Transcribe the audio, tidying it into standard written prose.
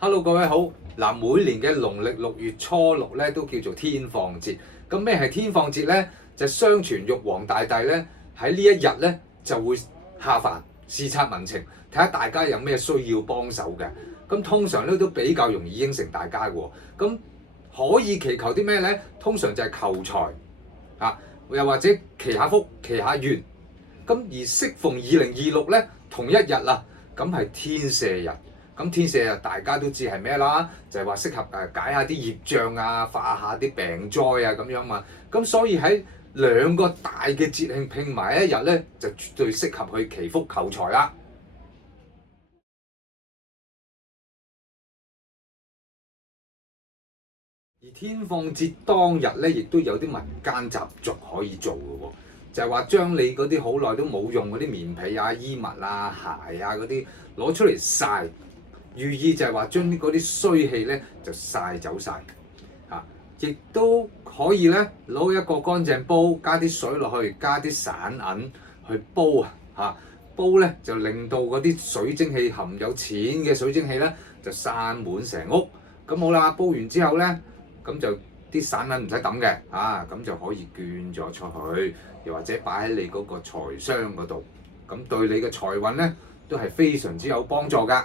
Hello，各位好。嗱，每年嘅農曆6月初6咧都叫做天放節。咁咩係天放節咧？就相傳玉皇大帝咧喺呢一日咧就會下凡視察民情，睇下大家有咩需要幫手嘅。咁通常咧都比較容易應承大家嘅喎。咁可以祈求啲咩咧？通常就係求財啊，又或者祈下福、祈下願。咁而適逢2026咧同一日啦，咁係天赦日。咁天赦日大家都知係咩啦？就係話適合解下啲業障啊，化下啲病災啊咁樣嘛。咁所以喺兩個大嘅節慶拼埋一日咧，就絕對適合去祈福求財啦。而天放節當日咧，亦都有啲民間習俗可以做嘅喎，就係話將你嗰啲好耐都冇用嗰啲棉被啊、衣物啊、鞋啊嗰啲攞出嚟曬。寓意就係話將嗰啲衰氣咧就曬走晒，嚇，亦都可以咧攞一個乾淨煲，加啲水落去，加啲散銀去煲啊，煲咧就令到嗰啲水蒸氣含有錢嘅水蒸氣咧就散滿成屋。咁好啦，煲完之後咧，咁就啲散銀唔使抌嘅，咁就可以捐咗出去，又或者擺喺你嗰個財箱嗰度，咁對你嘅財運咧都係非常之有幫助㗎。